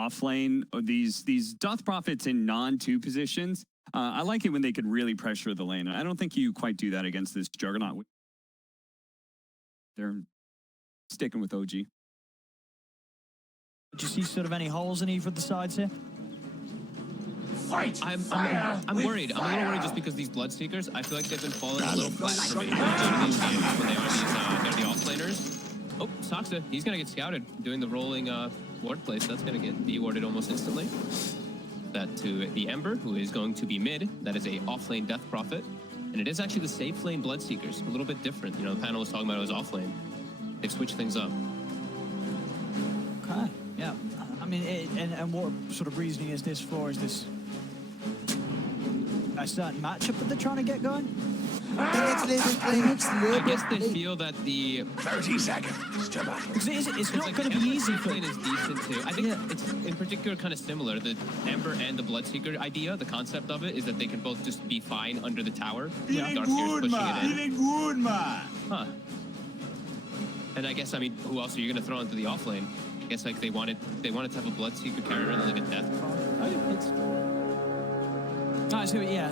off lane, these Doth Prophets in non-2 positions, I like it when they could really pressure the lane. I don't think you quite do that against this Juggernaut. They're sticking with OG. Do you see sort of any holes in either of the sides here? Fight! I'm worried. I'm a little worried just because these Bloodseekers, I feel like they've been falling a little flat for me in these games when they are they're the offlaners. Oh, Saksa, he's going to get scouted doing the rolling ward place. That's going to get de-warded almost instantly. That to the Ember, who is going to be mid. That is a off-lane Death Prophet. And it is actually the safe lane Bloodseekers. A little bit different. You know, the panel was talking about it was off-lane. They've switched things up. Okay, yeah. I mean, and what sort of reasoning is this for? Is this a certain matchup that they're trying to get going? I guess they feel that the 30 seconds. It's not going to be easy for lane is decent too. I think it's in particular kind of similar. The Ember and the Bloodseeker idea, the concept of it is that they can both just be fine under the tower. Feeling good, man. Feeling good, man. Huh. And I guess, I mean, who else are you going to throw into the off lane? I guess like they wanted to have a Bloodseeker carrier and like a Death Prophet. So yeah,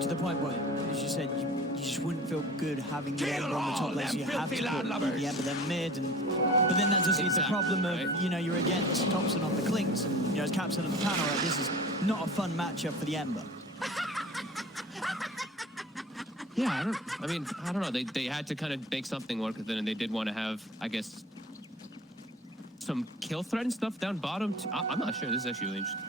to the point where, as you said, you just wouldn't feel good having the Ember on the top lane, so you have to put the Ember then mid, but then that just leaves the problem of, you know, you're against Thompson on the Clinks, and, you know, as captain of the panel, like, this is not a fun matchup for the Ember. Yeah, I don't know. They had to kind of make something work with it, and they did want to have, I guess, some kill threat and stuff down bottom. I'm not sure. This is actually really interesting.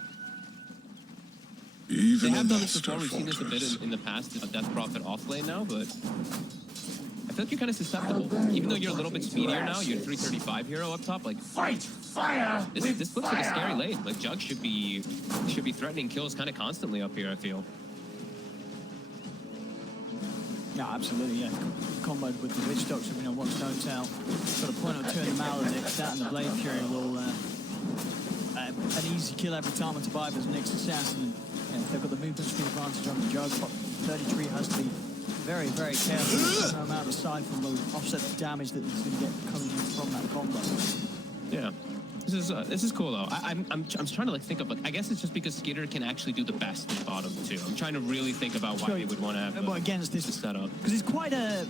They have done this before. We've seen this a bit in the past. A Death Prophet off lane now, but I feel like you're kind of susceptible. Even though you're a little bit speedier now, you're 335 hero up top. Like, fight fire. This looks like a scary lane. Like, Jug should be threatening kills kind of constantly up here, I feel. Yeah, absolutely, yeah. Comboed with the Witch Doctor, you know, once notes out. Got a point or two in the Maledict. That and the Blade Fury will an easy kill every time with Survivor's next assassin. And if they've got the movement speed advantage on the Jug, 33 has to be very, very careful. No amount of Siphon will offset the damage that he's going to get coming in from that combo. Yeah. This is cool though. I'm trying to like think of, like, I guess it's just because Skitter can actually do the best in bottom too. I'm trying to really think about why they would want to have against this setup, because it's quite a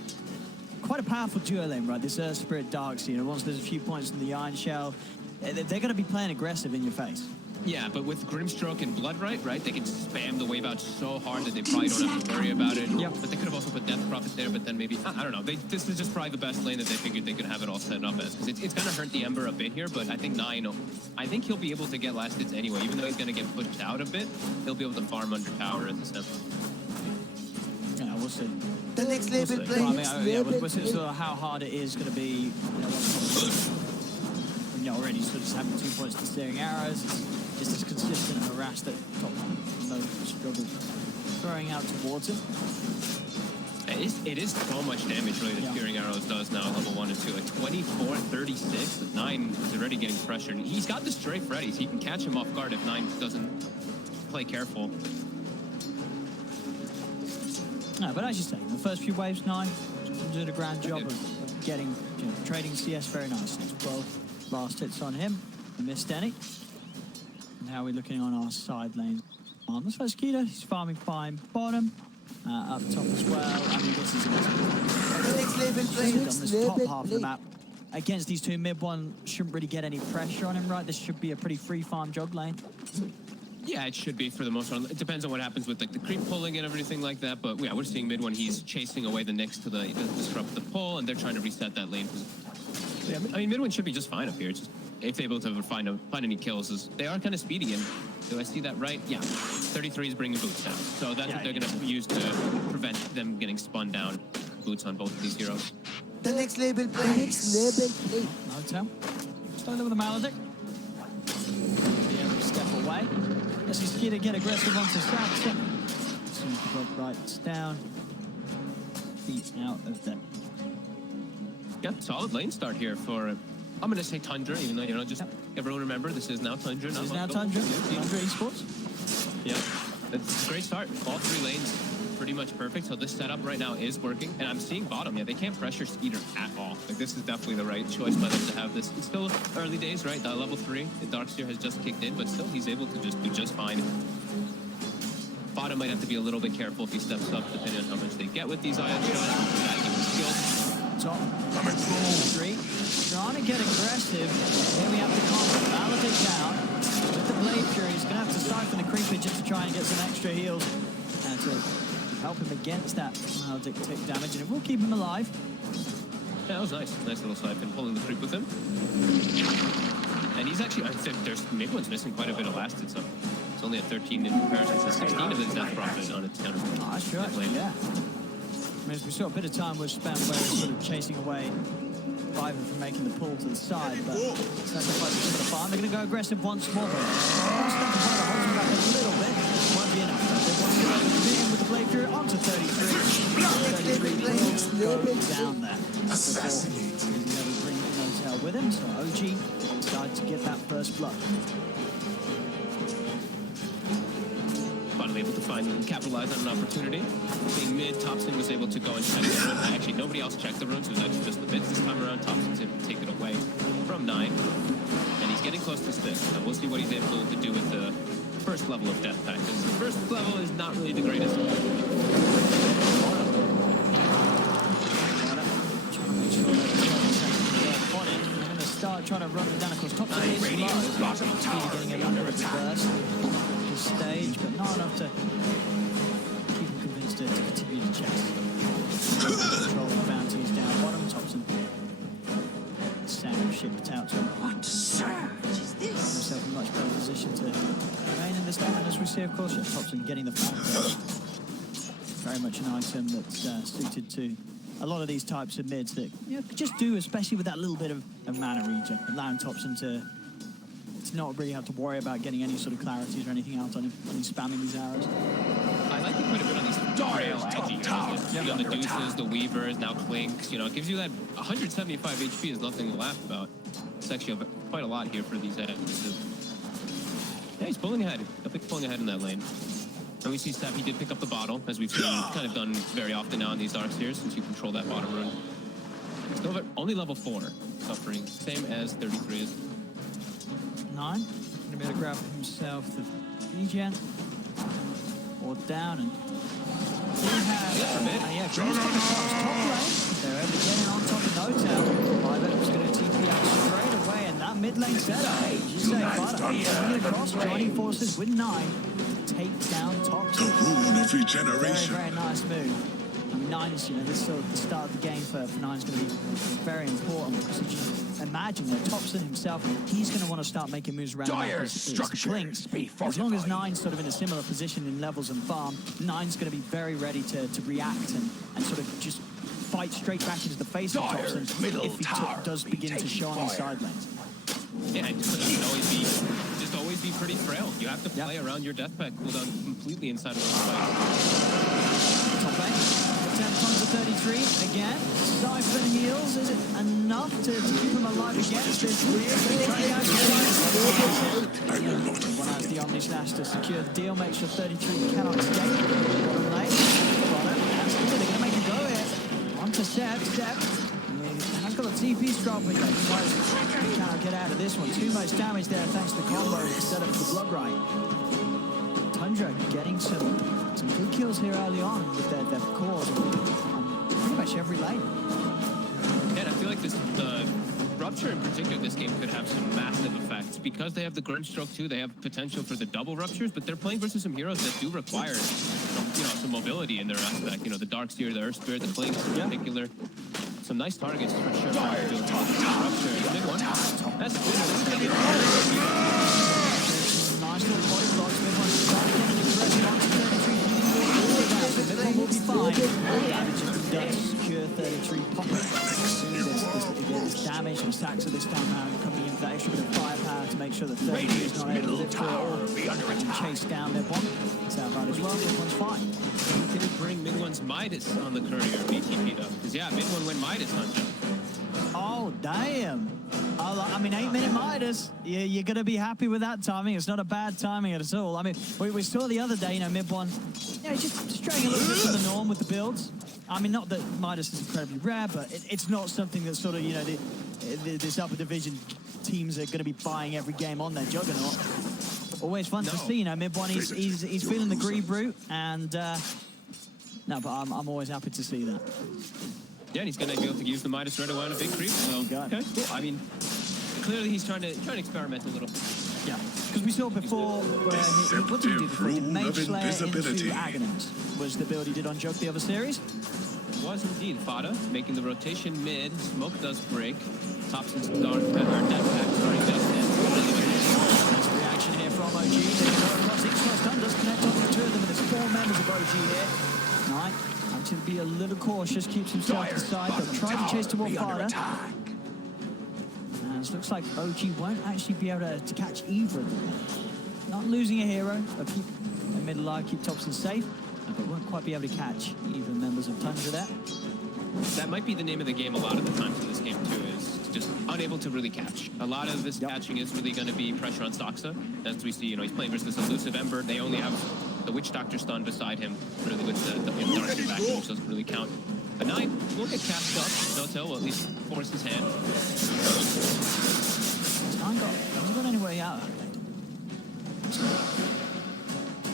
powerful duo lane, right? This Earth Spirit Darks, you know, once there's a few points in the Iron Shell, they're going to be playing aggressive in your face. Yeah, but with Grimstroke and Bloodright, right, they can spam the wave out so hard that they probably don't have to worry about it. Yep. But they could have also put Death Prophet there, but then maybe, I don't know. This is just probably the best lane that they figured they could have it all set up as. Because it's going to hurt the Ember a bit here, but I think I think he'll be able to get last hits anyway. Even though he's going to get pushed out a bit, he'll be able to farm under tower as a step. Yeah, we'll see. The next level we'll see sort of how hard it is going to be, you know, already sort of just having 2 points to steering arrows. It's just as consistent and harassed that top no struggle throwing out towards him. It is so much damage really that Spearing Arrows does now at level 1 and 2. Like 24, 36, 9 is already getting pressured. He's got the Stray Freddy's. He can catch him off guard if 9 doesn't play careful. No, but as you say, the first few waves, 9 did a grand job of getting, you know, trading CS very nicely. 12 last hits on him. Missed any. And how are we looking on our side lanes? On the first Skeeter, he's farming fine bottom. Up top as well. I mean, this is on this top half of the map. Against these two, mid one shouldn't really get any pressure on him, right? This should be a pretty free farm Jug lane. Yeah, it should be for the most part. It depends on what happens with like the creep pulling and everything like that. But yeah, we're seeing mid one. He's chasing away the Nyx to the disrupt the pull, and they're trying to reset that lane. Yeah, I mean, mid one should be just fine up here. It's just, if they're able to find any kills, they are kind of speedy. And do I see that right? Yeah, 33 is bringing boots down. So that's what they're going to use to prevent them getting spun down. Boots on both of these heroes. The next level, please. No tell. Starting with the Maledict. Yeah, step away. Let's see Skeeter get aggressive onto Saksa. As soon as the Bloodright's down, feet out of them. Yep, solid lane start here for, I'm going to say Tundra, even though, you know, just everyone remember, this is now Tundra. Tundra Esports. Yep, it's a great start. All 3 lanes pretty much perfect. So this setup right now is working, and I'm seeing bottom. Yeah, they can't pressure Skeeter at all. Like, this is definitely the right choice by them to have this. It's still early days, right? Level 3, the Darkseer has just kicked in, but still he's able to just do just fine. Bottom might have to be a little bit careful if he steps up, depending on how much they get with these ion shots. Gotta give him skills. Top 3, trying to get aggressive. Here we have the combo. Validate down. With the Blade Fury, he's going to have to siphon the Creeper just to try and get some extra heals. And to help him against that Maledict tick damage. And it will keep him alive. Yeah, that was nice. Nice little siphon, pulling the creep with him. And he's actually, I said, Mid-One's missing quite a bit of lasted, so it's only at 13 in comparison to 16 of his death profit on its counter. Oh, that's right, yeah. I mean, we saw a bit of time was spent where he was sort of chasing away Viper from making the pull to the side, but sacrificing some of the farm. They're going to go aggressive once more. Holds him back a little bit. Won't be enough. They want to go in with the Blade Fury onto 33. 33 will go down there. Assassinate. He's never bring no tail with him, so OG decides to get that first blood. Finally able to find and capitalize on an opportunity. Being mid, Thompson was able to go and check the room. Actually, nobody else checked the room, so it was actually just the mids this time around. Thompson's able to take it away from 9. And he's getting close to 6. So we'll see what he's able to do with the first level of death pack. Because the first level is not really the greatest. Trying to make sure that he's on it. They're going to start trying to run it down. Of course, Thompson is low. Speedy getting it under its burst. Stage, but not enough to keep him convinced to continue to chase. Control the bounties down bottom. Thompson. Sam shipped out to him. What surge is this? Himself in a much better position to remain in this lane. And as we see, of course, Thompson getting the flank. Very much an item that's suited to a lot of these types of mids that could just do, especially with that little bit of mana regen, allowing Thompson to not really have to worry about getting any sort of clarities or anything else on him when he's spamming these arrows. I like it quite a bit on these rails, the Deuces, the Weavers, now Clinks. It gives you that 175 HP is nothing to laugh about. It's actually quite a lot here for these ends. Yeah, he's pulling ahead. Definitely pulling ahead in that lane. And we see Step, he did pick up the bottle, as we've seen kind of done very often now in these Darkseers, since you control that bottom rune. Still only level 4, suffering, same as 33 is. 9, going to be able to grab himself the regen, or down, and he has, top lane. They're able to get in on top of no tail. Viper was going to TP out straight away, and that mid lane setup, you say, Butter, coming across, joining forces with 9, to take down Thompson. The rune of regeneration. Very, very nice move. I mean, 9's, this is sort of the start of the game for 9's going to be very important, because if you imagine that Thompson himself, he's going to want to start making moves around his Clinks. As long as 9's sort of in a similar position in levels and farm, 9's going to be very ready to react and sort of just fight straight back into the face of Thompson if he does begin to show on the side lanes. Yeah, it just always be pretty frail. You have to play around your death pack cooldown completely inside of those fights. Top lane. 10 tons of 33 again. Siphon heals. Is it enough to keep him alive against this weird? One has the Omni Slash to secure the deal. Make sure 33 cannot escape. Bottom lane. They're going to make a go here. On to Seb. Has got a TP strong, but he cannot get out of this one. Too much damage there thanks to the combo set up for Blood Right. Tundra getting some good kills here early on with their cores on pretty much every lane. Yeah, and I feel like the Rupture in particular, this game could have some massive effects. Because they have the Grimstroke too, they have potential for the double Ruptures, but they're playing versus some heroes that do require some mobility in their aspect. The Darkseer, the Earth Spirit, the Clinks in particular. Some nice targets for sure. Rupture, big one. That's a good one. Nice little body blocks. Mid-one's trying to get an aggressive onto 33. Mid-one will be fine. Damage does secure 33. Pop it. This damage and Saxa this time around coming in for that extra bit of firepower to make sure that 33 is not able to lift her or chase down Mid-one. It's out right as well. Mid-one's fine. Can it bring Mid-one's Midas on the courier BTP though? Because Mid-one went Midas on jump. Oh, damn. I mean, 8-minute Midas. You're going to be happy with that timing. It's not a bad timing at all. I mean, we saw the other day, mid one, just straying a little bit from the norm with the builds. I mean, not that Midas is incredibly rare, but it's not something that sort of, this upper division teams are going to be buying every game on their Juggernaut. Always fun to see, mid one, he's feeling the Grieve route, and no, but I'm always happy to see that. Yeah, and he's going to be able to use the Midas right away on a big creep. So, okay, cool. I mean, clearly he's trying to experiment a little. Yeah, because we saw before, what did he do before? He did Mage Slayer into Aghanim's, was the build he did on Joke the other series. It was indeed. Fada making the rotation mid. Smoke does break. Thompson's dark pepper, death pack starting just in. Nice reaction here from OG. They go across each first stun, does connect on the two of them, and there's 4 members of OG here. Nine. To be a little cautious, keeps himself to the side. They'll try to chase toward Fada. And it looks like OG won't actually be able to catch either of them. Not losing a hero. They'll keep their middle line, keep Thompson safe, but won't quite be able to catch either members of Tundra there. That might be the name of the game a lot of the times in this game too, is just unable to really catch. A lot of this catching is really going to be pressure on Soxa. As we see, he's playing versus this elusive Ember. They only have the Witch Doctor stun beside him, really with the Dark back, which doesn't really count. A 9 will get cast up. No-Tail will at least force his hand. Hasn't got anywhere out.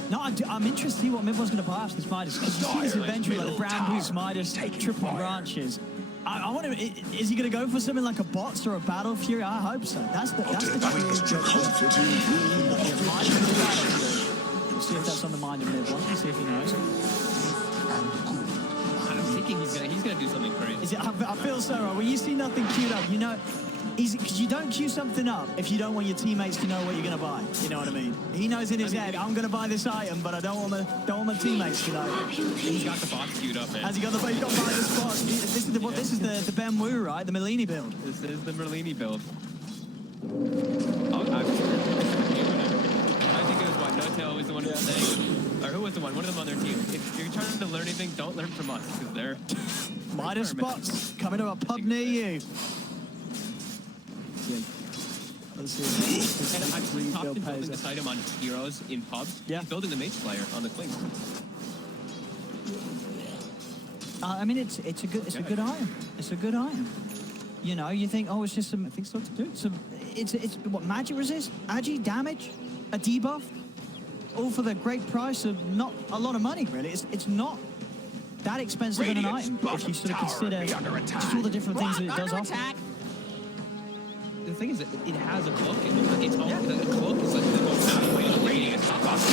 No, I'm interested to see what Midway's going to buy after this Midas, because you see this eventually, like the Brown Boost Midas, triple branches. I want to. Is he going to go for something like a Bots or a Battle Fury? I hope so. That's the We'll see if that's on the mind of Midway. We'll see if he knows. I'm thinking he's gonna do something crazy. I feel so right. When you see nothing queued up, because you don't queue something up if you don't want your teammates to know what you're going to buy. You know what I mean? He knows in his head, I'm going to buy this item, but I don't want my teammates to know. He's got the box queued up, man. Has he got the he's got Midas box? This is the Ben Wu, right? The Merlini build. This is the Merlini build. I think it was what No-Tail was the one who was saying, or who was the one? One of them on their team. If you're trying to learn anything, don't learn from us, because they're Midas spots coming to a pub near you. Let's see. And I've talked to building this item on heroes in pubs. Yeah. He's building the Mage Slayer on the Klings. I mean, it's a good item. It's a good item. You think, oh, it's just some things to do. It's what, magic resist, agi, damage, a debuff, all for the great price of not a lot of money, really. It's not that expensive in an item if you sort of consider just all the different things that it does offer. The thing is that it has a cloak in it. It's all, a cloak is like the most valuable way of leading it. Close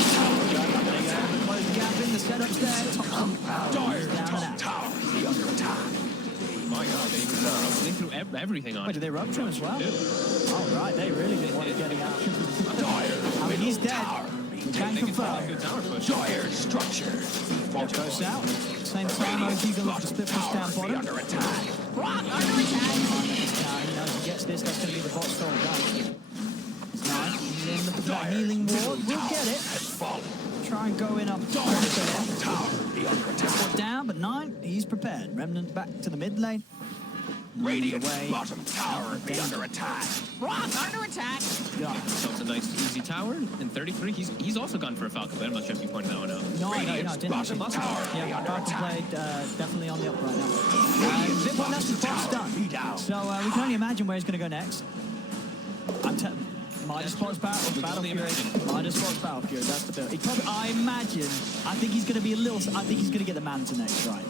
the gap in the setups there. Tower, be under attack. My God, they threw everything on. Wait, did they rupture him as well? Oh, right, they really didn't want to get him out. I mean, he's dead. We can confirm. Dire structure. Goes out. Same time, OG going to look to split push down bottom. Under attack. Rock under attack. He knows he gets this. That's going to be the bot stall done. It's 9. He's in looking for that healing ward. We'll get it. Try and go in up. Tower, be under attack. Down, but 9. He's prepared. Remnant back to the mid lane. Radiant bottom tower, be under attack. Rock under attack. Yeah. So it's a nice, easy tower. And 33, he's also gone for a Falcon, but I'm not sure if you pointed that one out. No, didn't bottom actually. tower, Yeah, Falcon played definitely on the up right now. Zip-One, that's the box done. So we can only imagine where he's going to go next. Midas spots Battle Fury. Midas spots Battle Fury. That's the build. I think he's going to be a little. I think he's going to get the Manta next, right?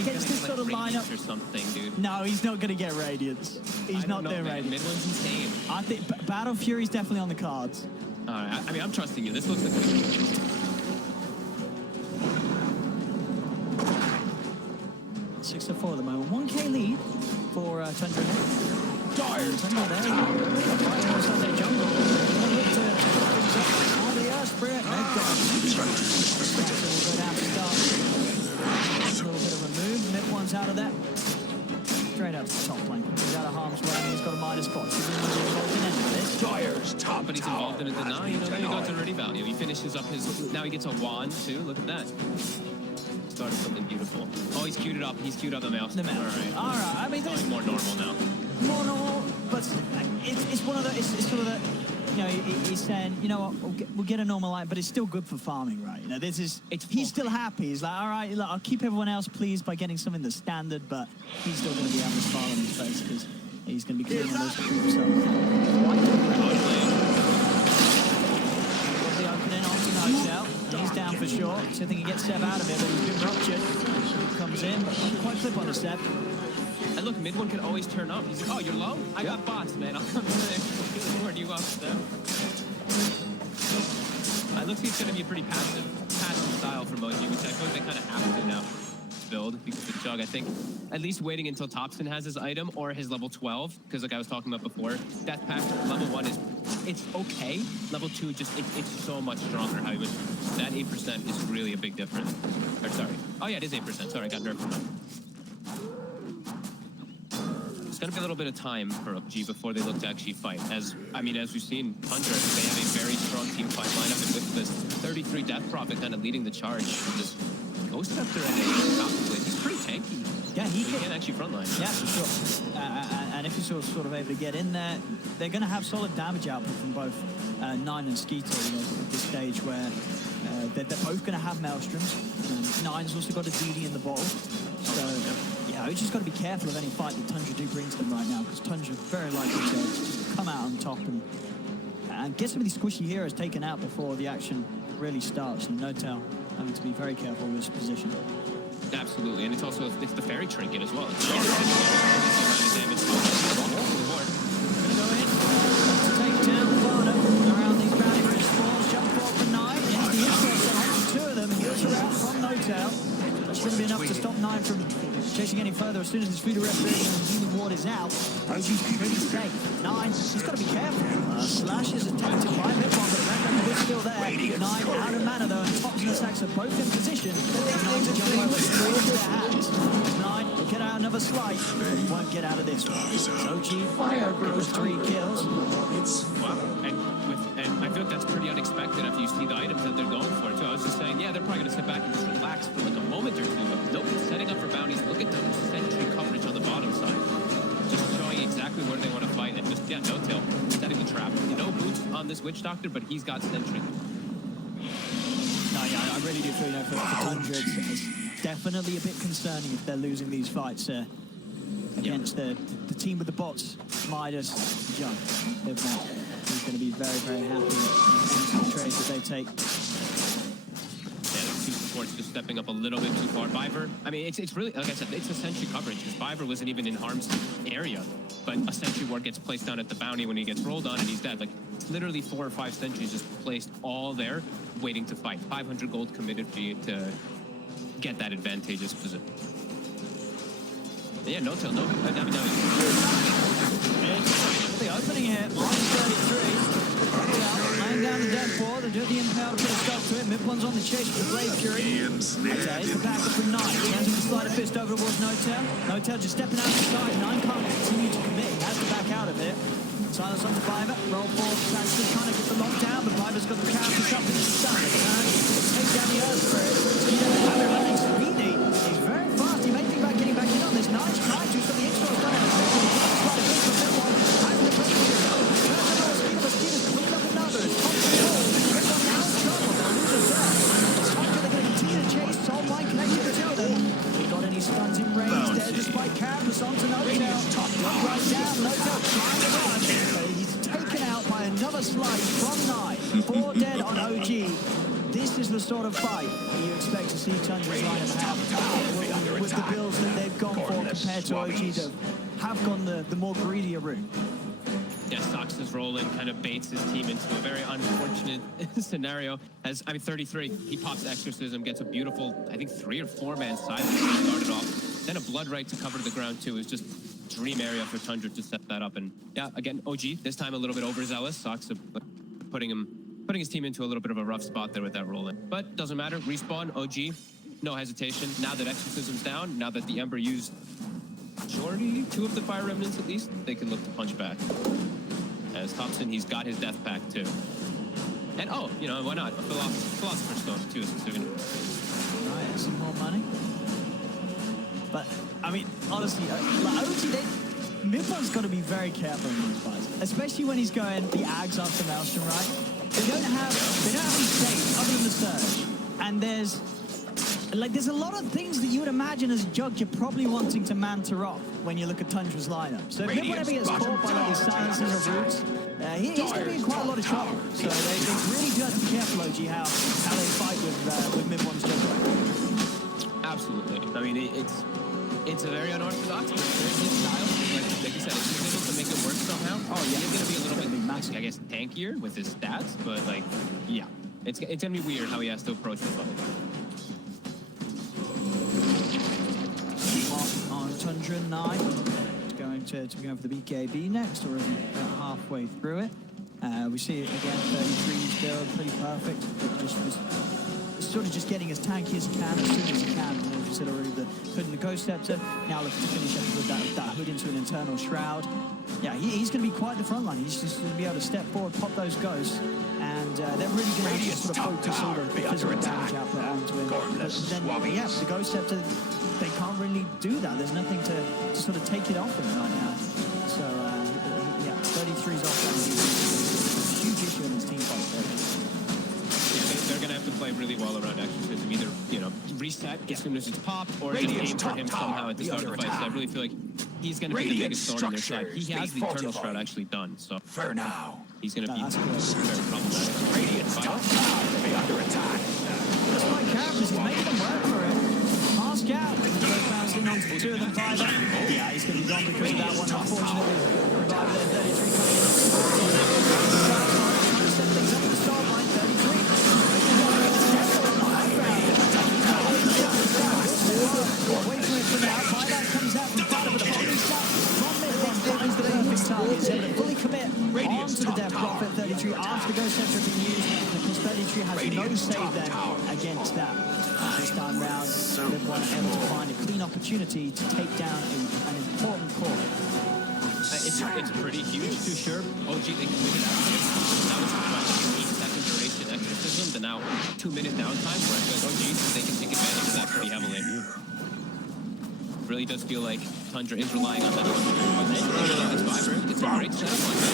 Against this sort of lineup or something, dude. No, he's not going to get Radiance. He's not doing Radiance. Midland's insane. I think Battle Fury's definitely on the cards. I mean, I'm trusting you. This looks like a good game. 6-4 at the moment. 1K lead for Tundra. Dire Tundra there. Sunday jungle. Oh, the Spirit. They've got will go down to start. A little bit of a move. Mid-One's out of that. Straight up to the top lane. He's out of harm's way and he's got a Midas spot. He's involved in any of this. Dire's top But he's tower. involved in a deny. Then he got to ready value. He finishes up his. Now he gets a wand too. Look at that. Started something beautiful. Oh, he's queued it up. He's queued up the mouse. The mouse. All right. I mean, It's going more normal now. More normal, but it's one of the, it's sort of the, you know, he's saying, you know what, we'll get a normal line, but it's still good for farming, right? You know, he's still happy. He's like, all right, look, I'll keep everyone else pleased by getting something that's standard, but he's still going to be having a smile on his face because he's going to be cleaning those creeps up. The opening onto Notel. He's down for sure. So I think he gets Seb out of it, but he's been ruptured. Comes in, but quite flip on the Seb. And look, mid one can always turn up. He's like, oh, you're low? I got bots, man. I'll come in where you up, Steph. It looks like it's going to be a pretty passive style for Moji, which I feel like they kind of have to now build because the Jug, I think, at least waiting until Thompson has his item or his level 12, because like I was talking about before, Death Pack level 1 is, it's okay. Level 2, just, it's so much stronger how you went. That 8% is really a big difference. Or sorry. Oh yeah, it is 8%. Sorry, I got nerfed from that. It's going to be a little bit of time for PUBG before they look to actually fight. As we've seen, Tundra, they have a very strong team fight lineup, and with this 33 Death Prophet kind of leading the charge with this Ghost Scepter and a top split, he's pretty tanky. Yeah, he can actually frontline. Yeah, for sure. And if he's sort of able to get in there, they're going to have solid damage output from both Nine and Skeeter, you know, at this stage where they're both going to have Maelstroms. Nine's also got a DD in the bottle. So, yeah, we just got to be careful of any fight that Tundra do bring to them right now, because Tundra very likely to just come out on top and get some of these squishy heroes taken out before the action really starts. And Notel having to be very careful with his position. Absolutely, and it's also the fairy trinket as well. It's Gonna go in to take down Varda around these bounty bridge spawns. Jump forward for Nine. Into the inside, two of them. Heals her out from Notel. That's going to be enough to stop Nine from chasing any further. As soon as his food of respiration and healing ward is out, OG's pretty safe. Nine, he's got to be careful. Slash is attempted by Midwan, but the background is still there. Nine out of mana though, and Tops and Stacks are both in position. Nine to jump over straight into their hands. Nine will get out another slice. He won't get out of this one. OG goes 3 kills. Wow. And I feel like that's pretty unexpected after you see the items that they're going for too. I was just saying, yeah, they're probably going to sit back and just relax for like a moment or two, but nope, setting up for bounties. Look at the sentry coverage on the bottom side. Just showing exactly where they want to fight, and just, yeah, Notel setting the trap. No boots on this Witch Doctor, but he's got sentry. No, yeah, I really do feel, you know, for Tundra, it's definitely a bit concerning if they're losing these fights against the team with the bots, Midas, Jug. He's going to be very, very happy with the trades that they take. Yeah, the two supports just stepping up a little bit too far. Biver, I mean, it's really, like I said, it's a sentry coverage, because Biver wasn't even in harm's area, but a sentry ward gets placed down at the bounty when he gets rolled on and he's dead. Like, it's literally 4 or 5 sentries just placed all there, waiting to fight. 500 gold committed for you to get that advantageous position. Yeah, Notel, no, I mean, no. The opening here, minus 33. Laying down the death wall, they do the impale to put a stop to it. Midblood's on the chase for the Blade Fury. Okay, it's the backup from Nine. Turns with the slider fist over towards Notel. Notel just stepping out the side. Nine can't continue to commit. He has to back out of it. Silence on the Biver. Roll forward. That's just trying to get the lockdown, but Biver's got the counter shot in his stun. Take down the Earth Spirit. Biver running speedy. He's very fast. He may think about getting back in on this. Nine's trying to. He's got the extra done out. Slider fist for Midblood. Has the pressure. Stuns in range there, despite Canvas onto Notel. Top right down, Notel trying to run. He's taken out by another slice from Nine. 4 dead on OG. This is the sort of fight you expect to see Tundra's lineup have with the builds that they've gone for compared to OG that have gone the more greedier route. Yeah, Sox's rolling kind of baits his team into a very unfortunate scenario. As, I mean, 33, he pops Exorcism, gets a beautiful, I think, 3 or 4 man silence to start it off. Then a Blood Right to cover the ground too. Is just dream area for Tundra to set that up. And yeah, again, OG, this time a little bit overzealous. Sox putting his team into a little bit of a rough spot there with that rolling. But doesn't matter, respawn, OG, no hesitation. Now that Exorcism's down, now that the Ember used majority, 2 of the Fire Remnants at least, they can look to punch back. As Thompson, he's got his Death Pack too. And oh, you know, why not? A Philosopher's Stone too, since they're gonna... Right, some more money. But, I mean, honestly, like OT, Midpoint's got to be very careful in these fights, especially when he's going the Ags after Maelstrom, right? They don't have any saves other than the Surge. And there's a lot of things that you would imagine as a jug you're probably wanting to Manta off when you look at Tundra's lineup. So if Midpoint ever gets caught by like his silences or roots, he's going to be in quite a lot of trouble. So they really do have to be careful, OG, how they fight with Midpoint's jug. Absolutely. I mean, it's a very unorthodox, but very good style. Like you said, if he's able to make it work somehow, he's going to be a little bit, I guess, tankier with his stats. But like, yeah, it's going to be weird how he has to approach the fight. On Tundra 9, it's going to be going for the BKB next, or halfway through it. We see it again, 33's build, pretty perfect. Just sort of just getting as tanky as he can, as soon as he can. As you said already, the hood and the Ghost Scepter. Now looking to finish up with that hood into an internal shroud. Yeah, he's going to be quite the front line. He's just going to be able to step forward, pop those ghosts, and they're really going to have to sort of focus all the physical damage output onto him. But then, yeah, the Ghost Scepter, they can't really do that. There's nothing to sort of take it off him right now. So, yeah, 33's off. That's a huge issue in his team fight there. They're going to have to play really well around Exorcism. Either, reset as soon as it's popped, or just aim for him somehow at the start of the fight. So I really feel like he's going to be the biggest thorn on their side. He has the Eternal Shroud actually done, so For now. he's going to be very problematic. Radiant's top tower may be under attack. Just like characters, he's making them work for it. Mask out. Goes bouncing onto two of them, Fiverr. Yeah, he's going to be gone because of that one, unfortunately. Revive there, 33 coming in. Trying to set things up at the start line, 33. Wait for it for now. Fiverr comes out from Fiverr with a body shot from Midpoint. Is the perfect target. He's able to fully commit onto the Death Prophet. 33 after the Ghost Scepter being used. Because 33 has no save then against that. This time round, Midpoint able to find a clean opportunity to take down an important core. It's pretty huge too, sure. OG, they committed out. That was about 8-second duration exorcism, to now 2-minute downtime, where I feel like OG, they can take advantage of that pretty heavily. Really does feel like Tundra is relying on that one. It's a great setup on that.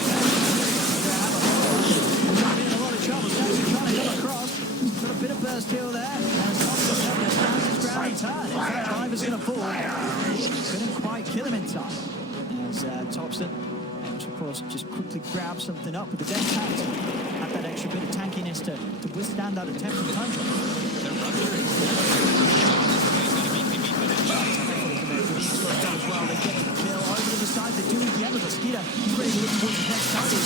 In a lot of trouble. Jackson trying to come across. Got a bit of burst heal there. And Thompson stands his ground and turn. In fact, Fiverr's going to fall. Couldn't quite kill him in time. As Thompson able to, of course, just quickly grab something up with the death pact. Have that extra bit of tankiness to withstand that attempt from Tundra. As well, they get the kill over to the side. They do it again with the Skeeter. He's ready to look towards the next target.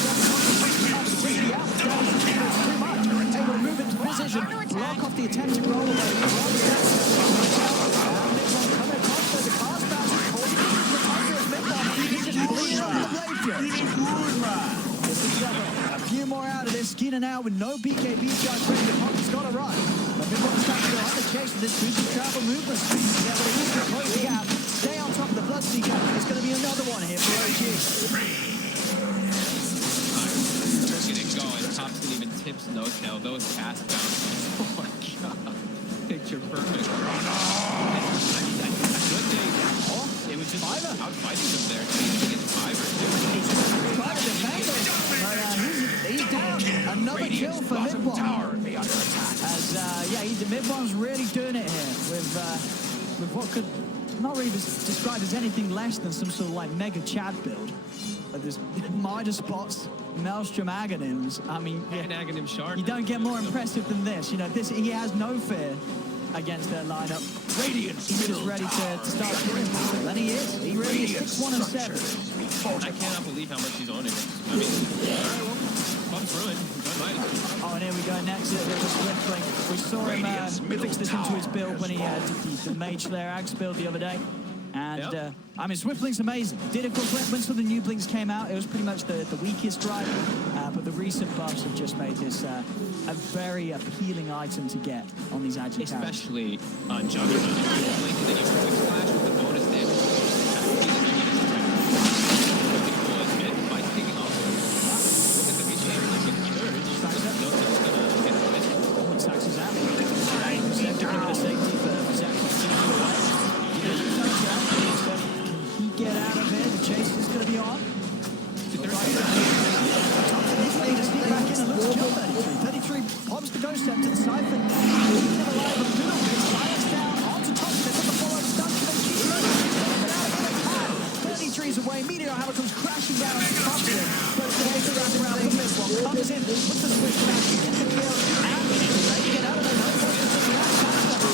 Too much. Able to move into position, block off the attempted roll away. A few more out of this. Skeeter now with no BKB charge ready to pop. He's got to run. But Midpoint's trying to go on the chase with this boosted travel movement speed. He's able to easily close the gap. Stay on top of the Bloodseeker. It's going to be another one here for OG. Look at it going. Thompson even tips no tail. Those cast bounces. Oh my god. Picture perfect. It was just out fighting them there. Against Fiverr. He's down. Another kill for Midpoint. As Midpoint's really doing it here with what could not really be described as anything less than some sort of like mega Chad build. There's Midas spots, Maelstrom Aghanims. I mean, Aghanim Shark. You don't get more impressive than this. He has no fear against their lineup. He's just ready to start killing people. And he is. He really is 6-1 and 7. I cannot believe how much he's on it. I mean, fun through it. Oh, and here we go next. There's a Swiftling. We saw him fix this into his build when he did the Mage Slayer Axe build the other day. And, I mean, Swiftling's amazing. Did, of course, when some of the new Blinks came out, it was pretty much the weakest right. But the recent buffs have just made this a very appealing item to get on these Agi characters. Especially on Juggernaut. Blink and then you Quick Slash with the bonus damage. Get out of here. The chase is going going to be on. Thirty-three pops the ghost step to the siphon. Silence down onto top of it. The follow stuns to the keeper. 33 is away. Meteor Hammer comes crashing down on top of it. But today's around from this one. Comes in with the switch back. Gets the kill. And he's taking it out of the nose.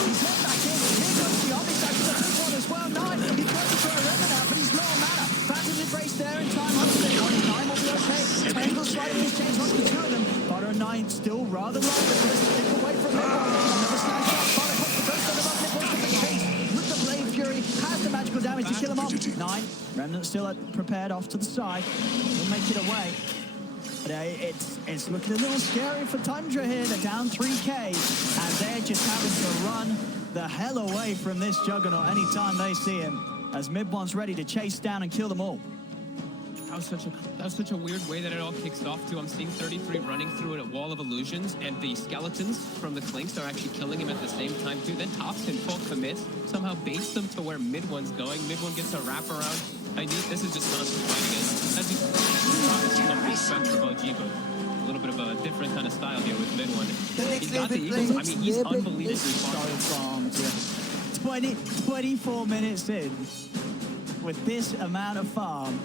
He's left back in. Here comes the Omni Stack to the big one as well. 9. He's trying to throw a remnant out, but he's low on mana. Phantom's embraced there in time. Hunts it. 9 will be okay. Tangle sliding his chains onto the two of them. Butter and 9 still rather low. But stick away from him. Another slash shot. Butter puts the first on the button. It wants to be chased with the Blade Fury. Has the magical damage to kill him off. 9. Remnant still prepared off to the side. He'll make it away. But it's looking a little scary for Tundra here. They're down 3k. And they're just having to run the hell away from this Juggernaut anytime they see him. As Mid-One's ready to chase down and kill them all. That was such a weird way that it all kicks off too. I'm seeing 33 running through a wall of illusions, and the skeletons from the Clinks are actually killing him at the same time too. Then Tops in full commits, somehow baits them to where Mid-One's going. Mid-One gets a wrap around. This is just constant fighting. As you respect from OG, but a little bit of a different kind of style here with Mid-One. He's got the Eagles. I mean, he's unbelievably farmed. 24 minutes in with this amount of farm.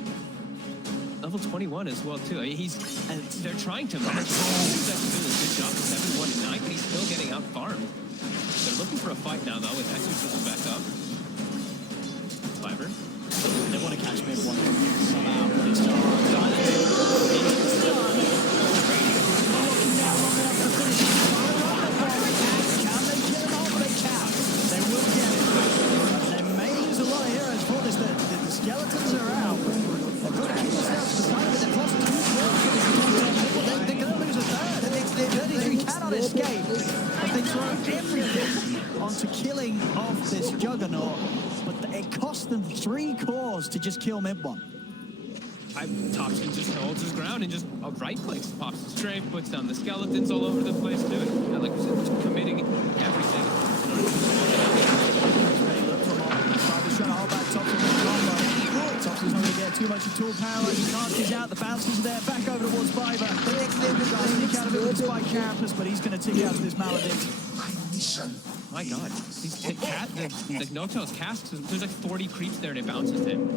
Level 21 as well too. They're trying to match. He's actually doing a good job. 7-1 and 9, but he's still getting out farmed. They're looking for a fight now though with Exorcism back up. Fiber. They want to catch Mid-One somehow. But it's not. Can they kill him off? They can. They will get it. They may lose a lot of heroes for this. The skeletons are out. They've got to keep themselves to the side of it. They've lost 2 kills. They're going to lose a third. The 33 cannot escape. As they throw everything onto killing off this Juggernaut. But it cost them 3 cores to just kill Mid-One. Toxin just holds his ground and just right-clicks, pops the strafe, puts down the skeletons all over the place too. Yeah, like we said, just committing everything. He's trying to hold back Toxin with the combo. Toxin's not going to get too much of tool power. He can't get out. The bounces are there. Back over towards Fiber. Sneak out of it with the Spike Carapace, but he's going to tick out to this Maledict. My God, the No-Tail's cast, there's like 40 creeps there and it bounces him.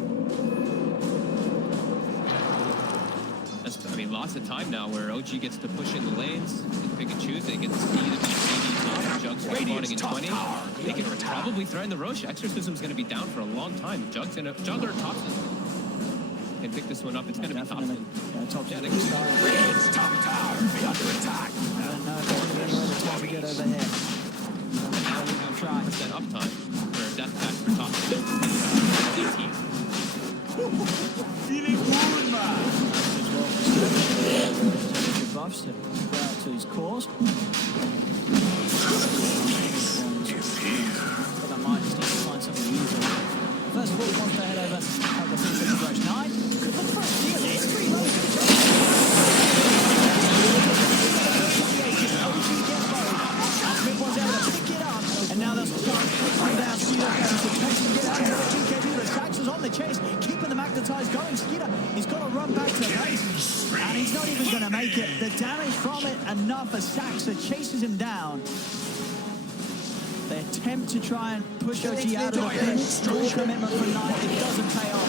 I mean, lots of time now where OG gets to push in the lanes, pick and choose. They get to see the top. Jugs respawning in 20. They can probably threaten the Roche. Exorcism's going to be down for a long time. Jugs or Thompson can pick this one up. It's going to be Thompson. Yeah, Thompson. Yeah, Radiant's top tower be under attack. I don't know if there's any other time to get over here. Try 100% uptime for death pack for Thompson. 18. Feeling good, man. Buffs to go out to his cores. But I might just need to find something to use. First of all, he wants to head over at the 350 rush 9. Could look for a steal. It's 3 low. Mid-One's able to pick it up, and now that's right down Skeeter. Get out of the GKB. The Sax was on the chase, keeping the magnetized going. Skeeter, he's got to run back to base, and he's not even going to make it. The damage from it enough as Saxa chases him down. They attempt to try and push OG out of the pit. Full commitment from 9. It doesn't pay off.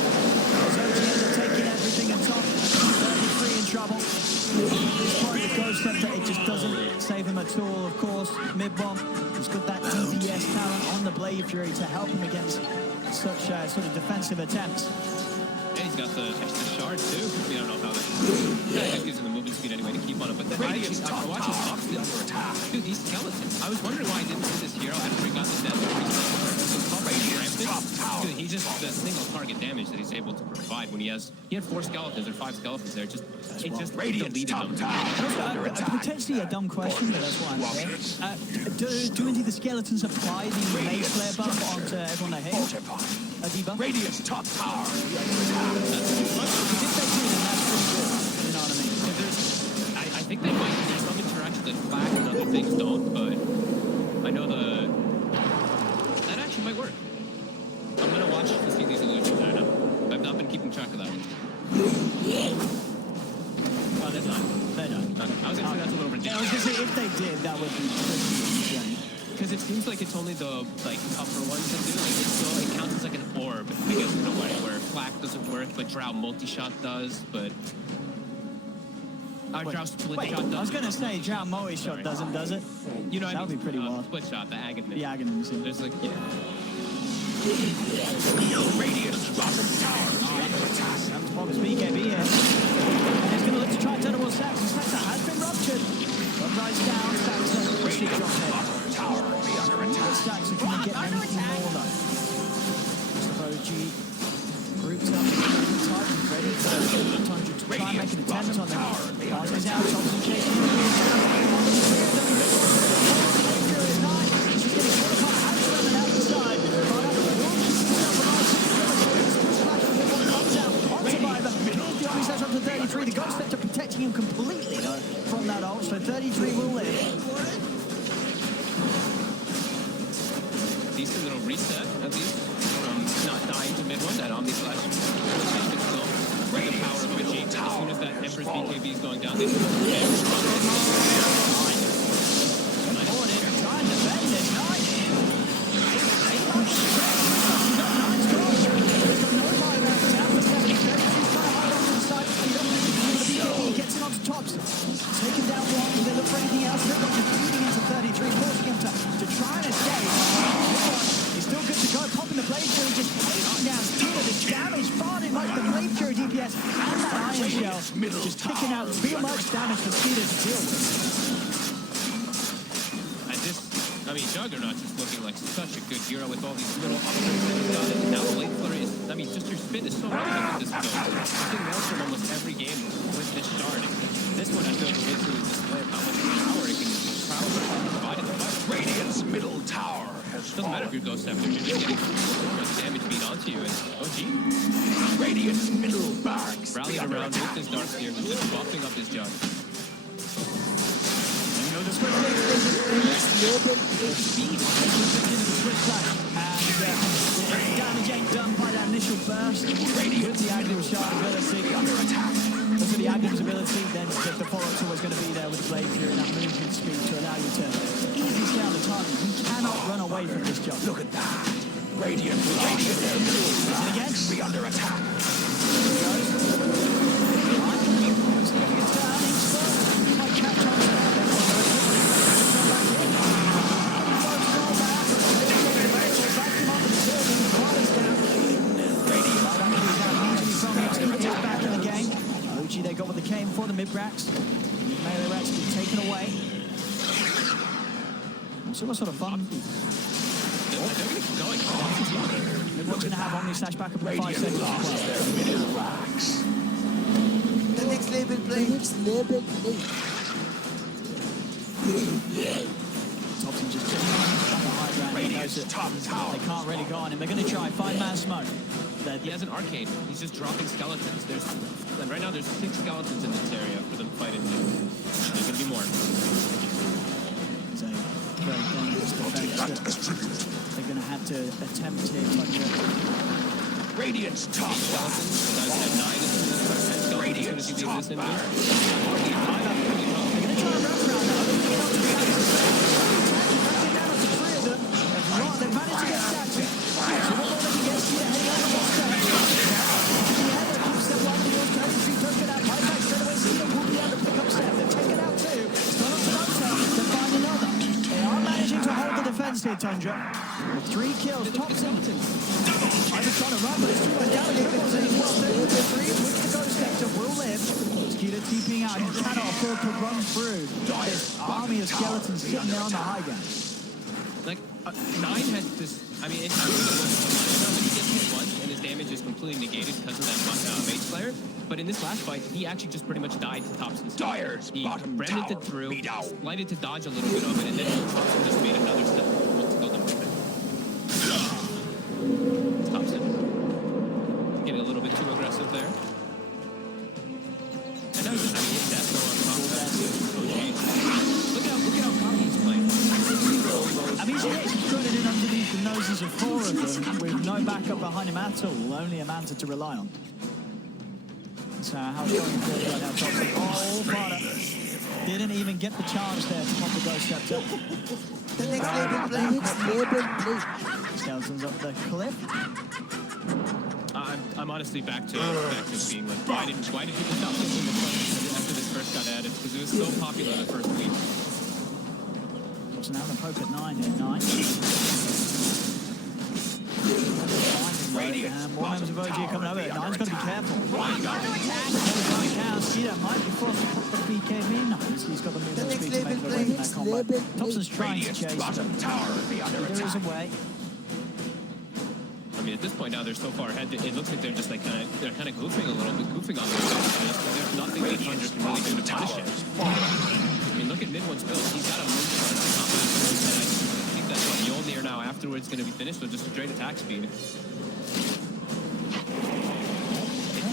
So OG ends up taking everything and top. 33 in trouble. This point, the Ghost Scepter, it just doesn't save him at all, of course. Mid-Bomb, he's got that DPS talent on the Blade Fury to help him against such sort of defensive attempts. Yeah, he's got the extra shard too. I mean, I don't know how that. Yeah, it just gives him the movement speed anyway to keep on it. But the Radiant's top watching Thompson. Dude, these skeletons. I was wondering why I didn't see this hero after he got the death. Dude, he just the single target damage that he's able to provide when he had 4 skeletons or 5 skeletons there. It just deleted them. Potentially a dumb question, but that's why I'm there. Do indeed the skeletons apply the Maze Flare buff onto everyone they hit? A debuff? Radiant's top tower. If they do, then that's pretty good. You know what I mean? I think they might do some interaction that Flack and other things don't, but I know that actually might work. I'm gonna watch to see these illusions. I don't know. I've not been keeping track of that one. Oh, they're not. They don't. Okay. I was gonna say that's a little Yeah, I was ridiculous. gonna say, if they did, that would be pretty insane. Because it seems like it's only the tougher ones that do. Like it counts as like an orb, I guess, in a way, where flak doesn't work, but drow multi-shot does. But drow split Wait, shot does. I was gonna say drow multi-shot doesn't, does it? You know, That would be pretty wild. Split shot, the agony. The agony. There's like Radiant's bottom tower is under attack. That's Bob's BKB here. And he's gonna look to try and turn towards Stacks. And Stacks has been ruptured. But rise down, Stacks should drop head. Bottom tower will be under attack. Stacks are gonna get anything more though. OG groups up Titans ready for Tundra to try and make an attempt on them. Bars is out, Thompson chasing him. She's getting caught apart, out to them and out the side. The Omni Slash up to 33. The Ghost Spectre protecting him completely though from that ult, so 33 will live. decent little reset, at least, from not dying to mid one. That Omni Slash can still bring the power of Machine. As soon as that Emperor's BKB is going down, they can taken down one, they look for anything else. They're just feeding into 33, forcing him to try and escape. He's still good to go, popping the Blade Fury, just taking down Steeler. The damage farting like the Blade Fury DPS and that Iron Shell, just kicking out too much damage for Steeler to deal with. And this, I mean, Juggernaut just looking like such a good hero with all these little upgrades that he's got. And now Blade Flurry is, I mean, just your spin is so relevant with this build. You're getting nails from almost every game with this shard. This one, I feel like, is basically a display of how much power it can provide in the fight. Radiant's middle tower has Doesn't matter if you're Ghost Scepter, you're just getting so much damage beat onto you, and OG. Radiant's middle barracks Rallied around with this Dark Spear, just buffing up his jug. You know, the Switch is speed. The Switch Flash. And damage ain't done by that initial burst. With the Aghanim Shard ability. under attack. But for the Aghanim's ability, then the follow-up's always going to be there with the Blade Fury and that movement speed to allow you to easily stay on the target. You cannot run away from this jump. Look at that. Radiant middle Again. be under attack. They got what they came for, the mid-racks. The melee racks being taken away. So what sort of fun? They're going to keep going. Mid-one's going to have Omni Slash back up in 5 seconds as well. The next label play. Thompson just sitting on the high ground. He knows that they can't really go on him. They're going to try 5-man smoke. He has an arcane. He's just dropping skeletons. And right now there's 6 skeletons in this area for them to fight into. There's going to be more. It's a very dangerous defense. They're going to have to attempt to Tundra. Radiant's top Skeletons. Guys have 9 as soon as you leave this into. They're going to try and wrap around now. They've managed to get Stacks in. So what more they can get, Steeler heading over more Stacks. Step one, the North Coast, he took it out. High back straight away, Steeler will be able to pick up Step. They've taken out 2. It's gone up to Motel to find another. They are managing to hold the defense here, Tundra. With 3 kills, Thompson. I was trying to run, but it's too much damage. Ripples in as well. 3 with the Ghost Spectre will live. Skeeter TPing out. He cannot afford to run through this army of skeletons sitting there on the high ground. Like, 9 has this, I mean, it's not really but he gets hit once and his damage is completely negated because of that Mage Slayer. But in this last fight, he actually just pretty much died to Thompson's. Dyer's bottom remnanted tower through, be down. slighted to dodge a little bit of it, and then Thompson just made another step. Once to go them with it. Thompson getting a little bit too aggressive there. And that was just, I mean, his death though on top of that too. Oh, geez. Look at how cocky he's playing. I mean, he gets put it in underneath the noses of 4 of them with no backup behind him at all, only a Manta to rely on. That's how strong he feels right now. Thompson. Oh, Farah didn't even get the chance there to pop the Ghost Scepter. The next label play. Next label play. Skeletons up the cliff. I'm honestly back to being like, why did people stop using the Punisher after this first got added? Because it was so popular the first week. So now the poke at 9 here. 9. And more members of OG coming over. 9's got to be careful. Skeeter might be forced to put the BKB. No, he's got the movement speed to make it away from that combo. Thompson's trying to chase him. There is a way. I mean, at this point now, they're so far ahead. It looks like they're just like kind of goofing a little bit, goofing on their best. There's nothing that Thunder can really do to punish him. I mean, look at mid-one's build. He's got a move start to top afterwards, and I think that's what Mjolnir now afterwards going to be finished with just straight attack speed.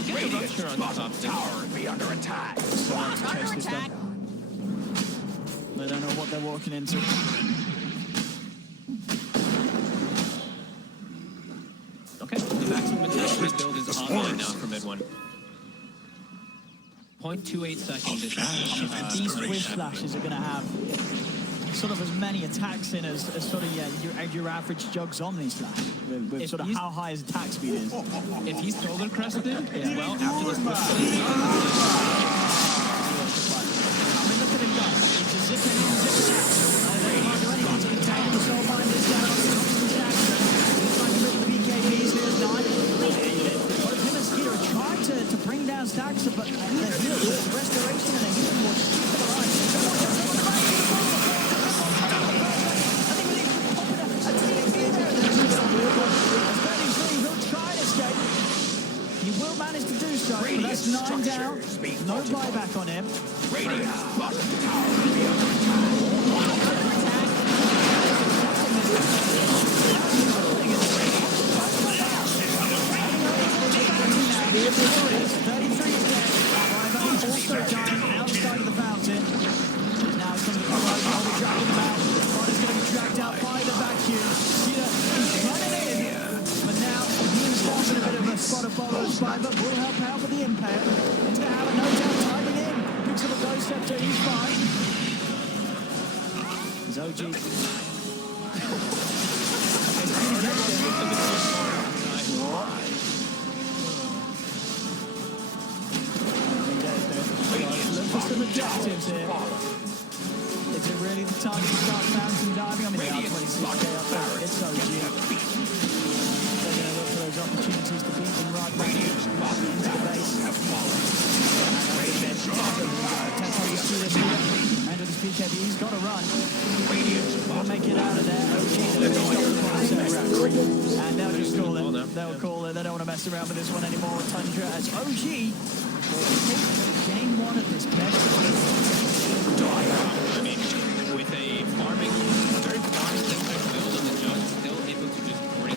Get the rupture on the top tower be under attack. They don't know what they're walking into. Okay, the maximum attack speed build is online now for mid-one. 0.28 seconds. These swift flashes are going to have sort of as many attacks in as sort of your average Jug Zombie slash, with sort of how high his attack speed is. If he's shoulder crested as well, after this push, I mean, look at him go. He's just zipping in, zipping out. They can't do anything to contain him. The Soulbind is down. He's trying to rip the BKBs. Here's 9. Both him and Skeeter are trying to bring down Staxter, but the heal, the restoration, and the healing was super alive. He will manage to do so, but that's 9 down. No buyback on him. Also dying outside of the fountain. Now it's going to be dragging him out. Rod is going to be dragged out by the vacuum. Skeeter is running in. But now he himself in a bit of a spot of follow spy, but will help out with the impact. He's going to have a no doubt timing in. Picks up a Ghost Scepter, he's fine. There's OG. Some objectives here. Is it really the time to start fountain diving? I mean, they are 26k up there. It's OG. They're going to look for those opportunities to beat them right back into the base. And with his BKB, he's got to run. We'll make it out of there. OG, and they'll just call it. They'll call it. They don't want to mess around with this one anymore. Tundra as OG.